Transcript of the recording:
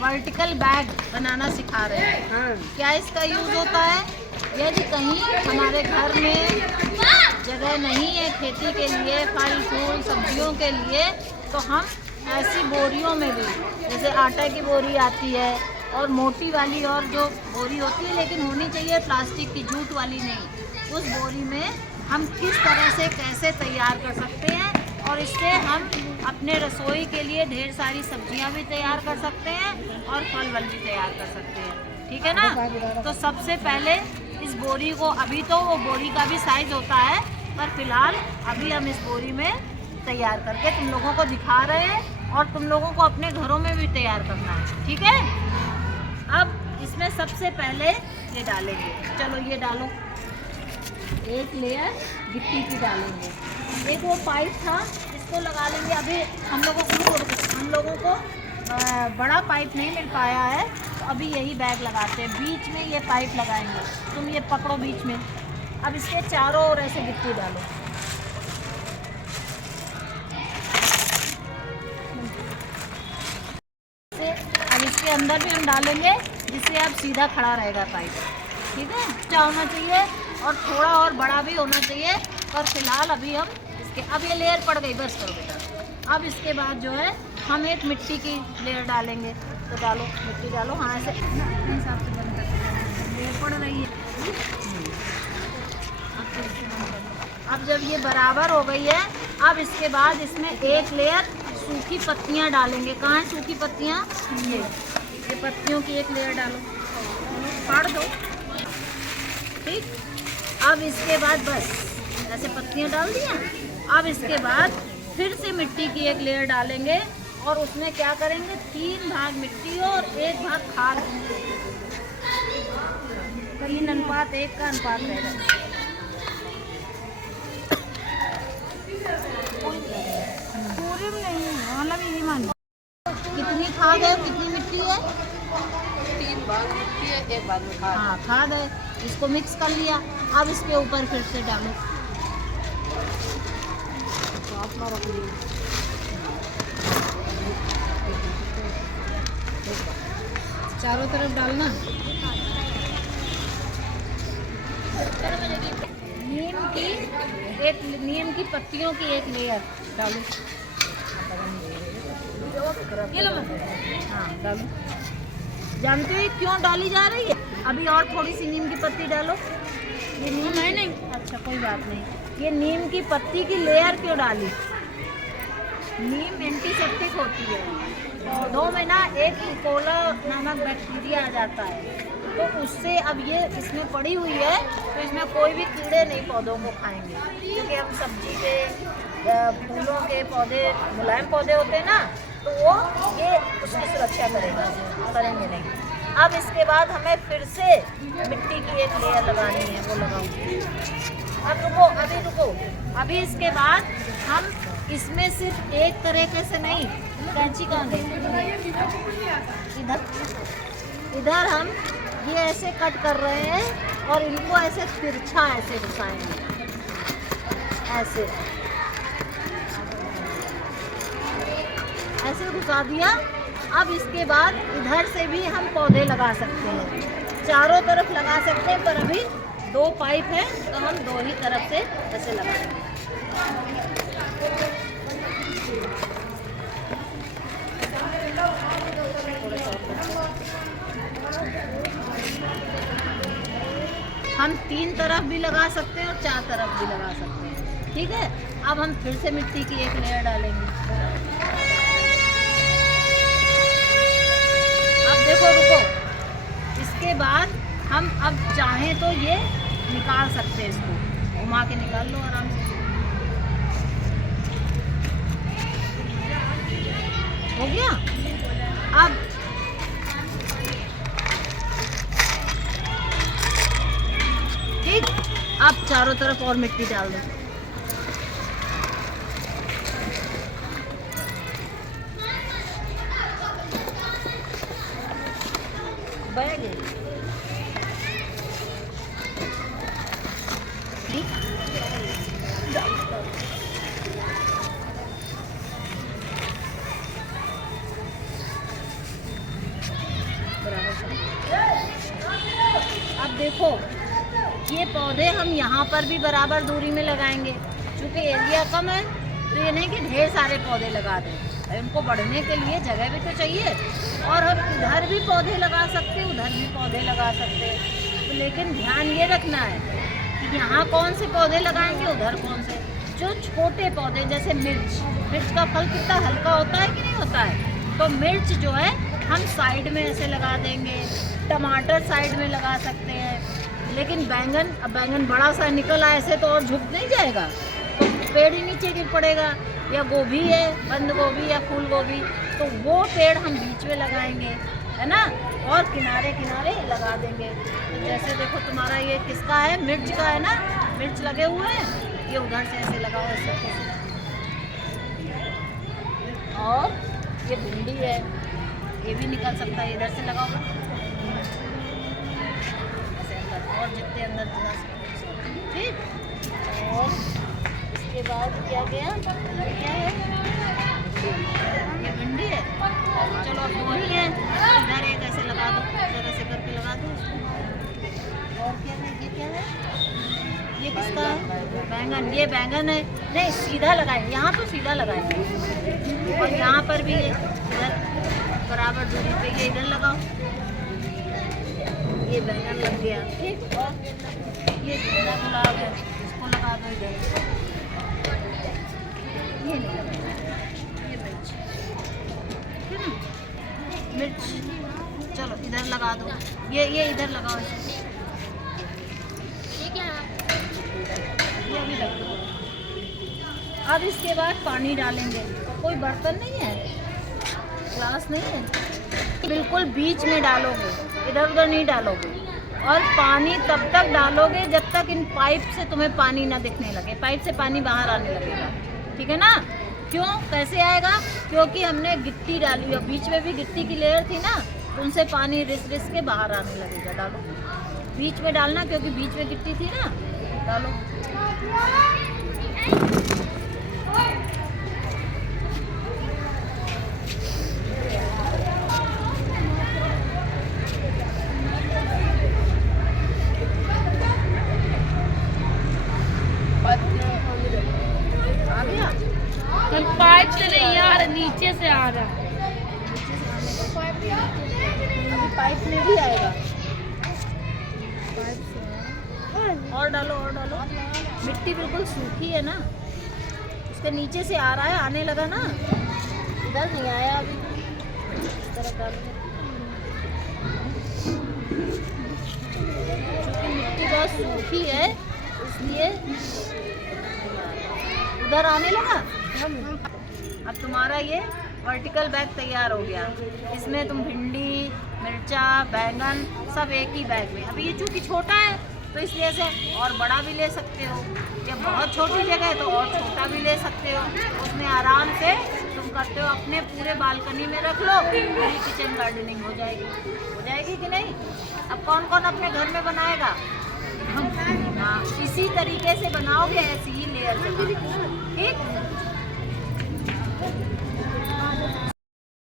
Vertical bag बनाना सिखा रहे हैं। हाँ। क्या इसका यूज़ होता है? यदि कहीं हमारे घर में जगह नहीं है खेती के लिए, फल फूल सब्जियों के लिए, तो हम ऐसी बोरियों में भी, जैसे आटा की बोरी आती है और मोटी वाली और जो बोरी होती है, लेकिन होनी चाहिए प्लास्टिक की, जूट वाली नहीं, उस बोरी में हम किस तरह से कैसे तैयार कर सकते हैं और इससे हम अपने रसोई के लिए ढेर सारी सब्जियां भी तैयार कर सकते हैं और फल वल भी तैयार कर सकते हैं। ठीक है ना? तो सबसे पहले इस बोरी को, अभी तो वो बोरी का भी साइज होता है, पर फिलहाल अभी हम इस बोरी में तैयार करके तुम लोगों को दिखा रहे हैं और तुम लोगों को अपने घरों में भी तैयार करना है। ठीक है? अब इसमें सबसे पहले ये डालेंगे। चलो ये डालो, एक लेयर गिट्टी की डालेंगे। एक वो पाइप था, इसको लगा लेंगे। अभी हम लोगों को बड़ा पाइप नहीं मिल पाया है, तो अभी यही बैग लगाते हैं। बीच में ये पाइप लगाएंगे, तुम ये पकड़ो बीच में। अब इसके चारों ओर ऐसे गिट्टी डालो। अब इसके अंदर भी हम डालेंगे, जिससे अब सीधा खड़ा रहेगा पाइप। ठीक है? अच्छा होना चाहिए और थोड़ा और बड़ा भी होना चाहिए। और फिलहाल अभी हम इसके, अब ये लेयर पड़ गई, बस करो बेटा। अब इसके बाद जो है हम एक मिट्टी की लेयर डालेंगे। तो डालो, मिट्टी डालो। हाँ, ऐसे अपने हिसाब से बंद कर, लेयर पड़ रही है। अब जब ये बराबर हो गई है, अब इसके बाद इसमें एक लेयर सूखी पत्तियां डालेंगे। कहाँ है सूखी पत्तियां? ये पत्तियों की एक लेयर डालो, फाड़ दो। ठीक? अब इसके बाद बस ऐसे पत्तियां डाल दिया। अब इसके बाद फिर से मिट्टी की एक लेयर डालेंगे और उसमें क्या करेंगे, 3 भाग मिट्टी और 1 भाग खाद। 3:1 का अनुपात रहेगा। पूरी भी नहीं, मतलब यही मान। कितनी खाद है, कितनी मिट्टी है? 3 भाग मिट्टी है, 1 भाग में खाद। हाँ, खाद है। इसको मिक्स कर लिया। अब इसके ऊपर फिर से डालो। चारों तरफ डालना। नीम की पत्तियों की एक लेयर डालो। हाँ, डालो। जानते हो क्यों डाली जा रही है? अभी और थोड़ी सी नीम की पत्ती डालो। ये नीम है नहीं? अच्छा, कोई बात नहीं। ये नीम की पत्ती की लेयर क्यों डाली? नीम एंटीसेप्टिक होती है। पौधों में ना एक इकोला नामक बैक्टीरिया आ जाता है, तो उससे अब ये इसमें पड़ी हुई है, तो इसमें कोई भी कीड़े नहीं पौधों को खाएंगे। क्योंकि हम सब्जी के, फूलों के पौधे, मुलायम पौधे होते हैं ना, तो वो ये उसकी सुरक्षा करेंगे नहीं। अब इसके बाद हमें फिर से मिट्टी की एक लेयर लगानी है, वो लगाऊंगी। अब रुको, अभी इसके बाद हम इसमें सिर्फ एक तरीके से नहीं, कैंची कहाँ गई? इधर हम ये ऐसे कट कर रहे हैं और इनको ऐसे तिरछा ऐसे घुसाएंगे, ऐसे घुसा दिया। अब इसके बाद इधर से भी हम पौधे लगा सकते हैं, चारों तरफ लगा सकते हैं, पर अभी 2 पाइप है तो हम 2 ही तरफ से ऐसे लगाएंगे। हम 3 तरफ भी लगा सकते हैं और 4 तरफ भी लगा सकते हैं। ठीक है? अब हम फिर से मिट्टी की एक लेयर डालेंगे। अब देखो, रुको, इसके बाद हम अब चाहें तो ये निकाल सकते हैं, इसको घुमा के निकाल लो आराम से। हो गया? अब ठीक, अब चारों तरफ और मिट्टी डाल दो। बैग अब देखो ये पौधे हम यहाँ पर भी बराबर दूरी में लगाएंगे, क्योंकि एरिया कम है। तो ये नहीं कि ढेर सारे पौधे लगा दें, इनको बढ़ने के लिए जगह भी तो चाहिए। और हम इधर भी पौधे लगा सकते हैं, उधर भी पौधे लगा सकते हैं। तो लेकिन ध्यान ये रखना है कि यहाँ कौन से पौधे लगाएंगे, उधर कौन से। जो छोटे पौधे जैसे मिर्च का फल कितना हल्का होता है कि नहीं होता है, तो मिर्च जो है हम साइड में ऐसे लगा देंगे। टमाटर साइड में लगा सकते हैं। लेकिन बैंगन, अब बैंगन बड़ा सा निकल आए ऐसे तो और झुक नहीं जाएगा, तो पेड़ ही नीचे गिर पड़ेगा। या गोभी है, बंद गोभी या फूल गोभी, तो वो पेड़ हम बीच में लगाएंगे, है ना, और किनारे किनारे लगा देंगे। तो जैसे देखो तुम्हारा ये किसका है, मिर्च का है ना, मिर्च लगे हुए हैं, ये उधर से ऐसे लगाओ ऐसे। और ये भिंडी है, ये भी निकल सकता है, इधर से लगाओ ऐसे अंदर, और जितने अंदर जा सकते, ठीक। और इसके बाद क्या गया, क्या है, ये भिंडी है। चलो अब वही है, इधर एक ऐसे लगा दो, इधर ऐसे करके लगा दो। और क्या है, ये क्या है, ये किसका है, बैंगन। ये बैंगन है, नहीं सीधा लगाएंगे, यहाँ तो सीधा लगाएंगे। और यहाँ पर भी है, इधर बराबर दूरी पे ये इधर लगाओ, ये बैंगन लग गया, ठीक। और ये गेंदा गुलाब है, इसको लगा दो इधर। ये नहीं लगेगा, ये मिर्च, ठीक है ना, मिर्च। चलो इधर लगा दो, ये इधर लगाओ, ये क्या है, ये भी लग दो। अब इसके बाद पानी डालेंगे। कोई बर्तन नहीं है, ग्लास नहीं है, बिल्कुल बीच में डालोगे, इधर उधर नहीं डालोगे। और पानी तब तक डालोगे जब तक इन पाइप से तुम्हें पानी ना दिखने लगे, पाइप से पानी बाहर आने लगेगा, ठीक है ना। क्यों, कैसे आएगा, क्योंकि हमने गिट्टी डाली और बीच में भी गिट्टी की लेयर थी ना, तो उनसे पानी रिस रिस के बाहर आने लगेगा। डालो, बीच में डालना, क्योंकि बीच में गिट्टी थी ना, डालो। पाइप से नहीं आ रहा, नीचे से आ रहा है। अभी पाइप में भी आएगा, और डालो, और डालो। मिट्टी बिल्कुल सूखी है ना, उसके नीचे से आ रहा है, आने लगा ना, इधर नहीं आया अभी। इस तरह डालो, क्योंकि मिट्टी बहुत सूखी है इसलिए उधर आने लगा। अब तुम्हारा ये वर्टिकल बैग तैयार हो गया। इसमें तुम भिंडी, मिर्चा, बैंगन सब एक ही बैग में। अभी ये चूँकि छोटा है तो इसलिए से और बड़ा भी ले सकते हो, या बहुत छोटी जगह है तो और छोटा भी ले सकते हो। उसमें आराम से तुम करते हो, अपने पूरे बालकनी में रख लो, पूरी किचन गार्डनिंग हो जाएगी कि नहीं। अब कौन कौन अपने घर में बनाएगा, हाँ, इसी तरीके से बनाओगे, ऐसी ही लेयर, ठीक।